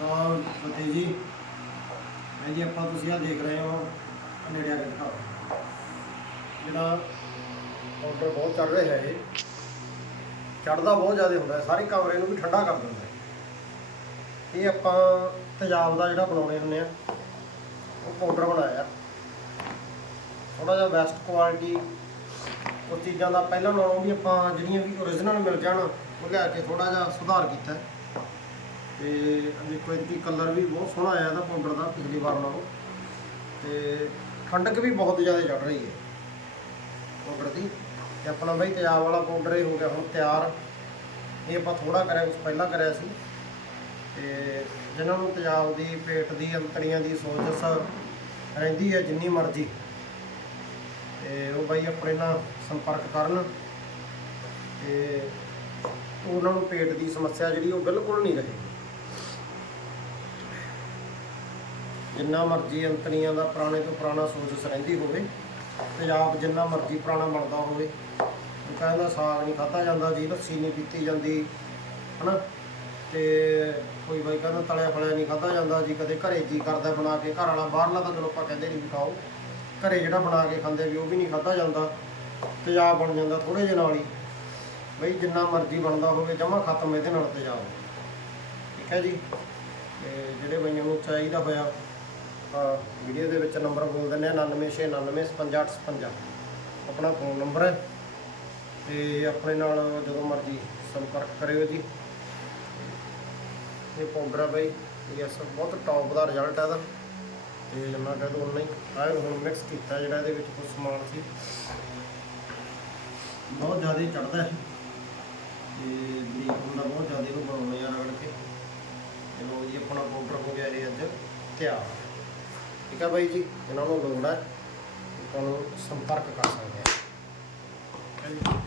ਖਾਲਸਾ ਫਤਿਹ ਜੀ। ਇਹ ਜੀ, ਆਪਾਂ ਤੁਸੀਂ ਆ ਦੇਖ ਰਹੇ ਹੋ ਨੇੜੇ ਆ ਕੇ ਦਿਖਾਓ। ਜਿਹੜਾ ਪਾਊਡਰ ਬਹੁਤ ਚੜ ਰਿਹਾ ਹੈ ਇਹ। ਚੜਦਾ ਬਹੁਤ ਜ਼ਿਆਦਾ ਹੁੰਦਾ ਹੈ, ਸਾਰੇ ਕਮਰੇ ਨੂੰ ਵੀ ਠੰਡਾ ਕਰ ਦਿੰਦਾ ਹੈ। ਇਹ ਆਪਾਂ ਤੇਜ਼ਾਬ ਦਾ ਜਿਹੜਾ ਬਣਾਉਣੇ ਹੁੰਦੇ ਆ, ਉਹ ਪਾਊਡਰ ਬਣਾਇਆ। ਥੋੜਾ ਜਿਹਾ ਬੈਸਟ ਕੁਆਲਿਟੀ ਉਹ ਚੀਜ਼ਾਂ ਦਾ ਪਹਿਲਾਂ ਨਾਲੋਂ ਵੀ ਆਪਾਂ ਜਿਹੜੀਆਂ ਵੀ ਓਰੀਜਨਲ ਮਿਲ ਜਾਣ, ਉਹ ਲਿਆ ਕੇ ਥੋੜਾ ਜਿਹਾ ਸੁਧਾਰ ਕੀਤਾ ਹੈ। ਦੇਖੋ ਇਹਦੀ ਕਲਰ ਵੀ ਬਹੁਤ ਸੋਹਣਾ ਆਇਆ ਇਹਦਾ ਪਾਊਡਰ ਦਾ ਪਿਛਲੀ ਵਾਰ ਨਾਲੋਂ। ਤੇ ਠੰਡਕ ਵੀ ਬਹੁਤ ਜ਼ਿਆਦਾ ਚੜ ਰਹੀ ਹੈ ਪਾਊਡਰ ਦੀ। ਤੇ ਆਪਣਾ ਬਈ ਤੇਜ਼ਾਬ ਵਾਲਾ ਪਾਊਡਰ ਇਹ ਹੋ ਗਿਆ ਹੁਣ ਤਿਆਰ। ਇਹ ਆਪਾਂ ਥੋੜਾ ਕਰਿਆ, ਕੁਛ ਪਹਿਲਾਂ ਕਰਿਆ ਸੀ। ਤੇ ਜਿਨ੍ਹਾਂ ਨੂੰ ਤੇਜ਼ਾਬ ਦੀ, ਪੇਟ ਦੀ, ਅੰਤੜੀਆਂ ਦੀ ਸੋਜਸ ਰਹਿੰਦੀ ਹੈ ਜਿੰਨੀ ਮਰਜ਼ੀ, ਤੇ ਉਹ ਬਾਈ ਆਪਣੇ ਨਾਲ ਸੰਪਰਕ ਕਰਨ। ਤੇ ਉਹਨਾਂ ਨੂੰ ਪੇਟ ਦੀ ਸਮੱਸਿਆ ਜਿਹੜੀ ਉਹ ਬਿਲਕੁਲ ਨਹੀਂ ਰਹੇਗੀ ਜਿੰਨਾ ਮਰਜ਼ੀ ਅੰਤੜੀਆਂ ਦਾ ਪੁਰਾਣੇ ਤੋਂ ਪੁਰਾਣਾ ਸੋਜਸ ਰਹਿੰਦੀ ਹੋਵੇ ਪੰਜਾਬ ਜਿੰਨਾ ਮਰਜ਼ੀ ਪੁਰਾਣਾ ਬਣਦਾ ਹੋਵੇ। ਕਹਿੰਦਾ ਸਾਗ ਨਹੀਂ ਖਾਧਾ ਜਾਂਦਾ, ਜੀ ਲੱਸੀ ਨਹੀਂ ਪੀਤੀ ਜਾਂਦੀ, ਹਨਾ? ਤੇ ਕੋਈ ਬਾਈ ਕਹਿੰਦਾ ਤਲਿਆ ਫਲਿਆ ਨਹੀਂ ਖਾਧਾ ਜਾਂਦਾ, ਜੀ ਕਦੇ ਘਰੇ ਜੀ ਕਰਦਾ ਬਣਾ ਕੇ, ਘਰ ਵਾਲਾ ਬਾਹਰਲਾ ਤਾਂ ਚਲੋ ਆਪਾਂ ਕਹਿੰਦੇ ਨਹੀਂ ਖਾਓ। ਘਰੇ ਜਿਹੜਾ ਬਣਾ ਕੇ ਖਾਂਦੇ ਵੀ ਉਹ ਵੀ ਨਹੀਂ ਖਾਧਾ ਜਾਂਦਾ ਤੇਜ਼ਾਬ ਬਣ ਜਾਂਦਾ ਥੋੜੇ ਜਿਹੇ ਨਾਲ ਹੀ। ਬਈ ਜਿੰਨਾ ਮਰਜ਼ੀ ਬਣਦਾ ਹੋਵੇ, ਜਮਾ ਖਤਮ ਇਹਦੇ ਨਾਲ ਤੇਜ਼ਾਬ ਠੀਕ ਹੈ ਜੀ? ਤੇ ਜਿਹੜੇ ਬਈਆਂ ਨੂੰ ਚਾਹੀਦਾ ਹੋਇਆ ਹਾਂ ਵੀਡੀਓ ਦੇ ਵਿੱਚ ਨੰਬਰ ਬੋਲ ਦਿੰਦੇ ਆ 9699955855 ਆਪਣਾ ਫੋਨ ਨੰਬਰ ਹੈ ਤੇ ਆਪਣੇ ਨਾਲ ਜਦੋਂ ਮਰਜ਼ੀ ਸੰਪਰਕ ਕਰਿਓ ਜੀ। ਇਹ ਪਾਊਡਰ ਆ ਬਾਈ ਯੈਸ ਬਹੁਤ ਟੌਪ ਦਾ ਰਿਜ਼ਲਟ ਹੈ ਇਹਦਾ। ਤੇ ਜਿੰਨਾ ਕਹਿ ਦੋ ਉਨਾ ਹੀ ਆਹ ਹੁਣ ਮਿਕਸ ਕੀਤਾ ਜਿਹੜਾ ਇਹਦੇ ਵਿੱਚ ਕੁਝ ਸਮਾਨ ਸੀ। ਬਹੁਤ ਜ਼ਿਆਦਾ ਚੜਦਾ ਹੈ ਤੇ ਬਰੀਕ ਹੁੰਦਾ ਬਹੁਤ ਜ਼ਿਆਦਾ, ਇਹਨੂੰ ਬਣਾਉਣਾ ਯਾਰ ਰਗੜ ਕੇ। ਚਲੋ ਜੀ, ਆਪਣਾ ਪਾਊਡਰ ਹੋ ਗਿਆ ਇਹ ਅੱਜ ਤਿਆਰ। ਠੀਕ ਆ ਬਾਈ ਜੀ ਇਹਨਾਂ ਨੂੰ ਲੋੜ ਹੈ ਤੁਹਾਨੂੰ ਸੰਪਰਕ ਕਰ ਸਕਦੇ ਆ ਠੀਕ ਹੈ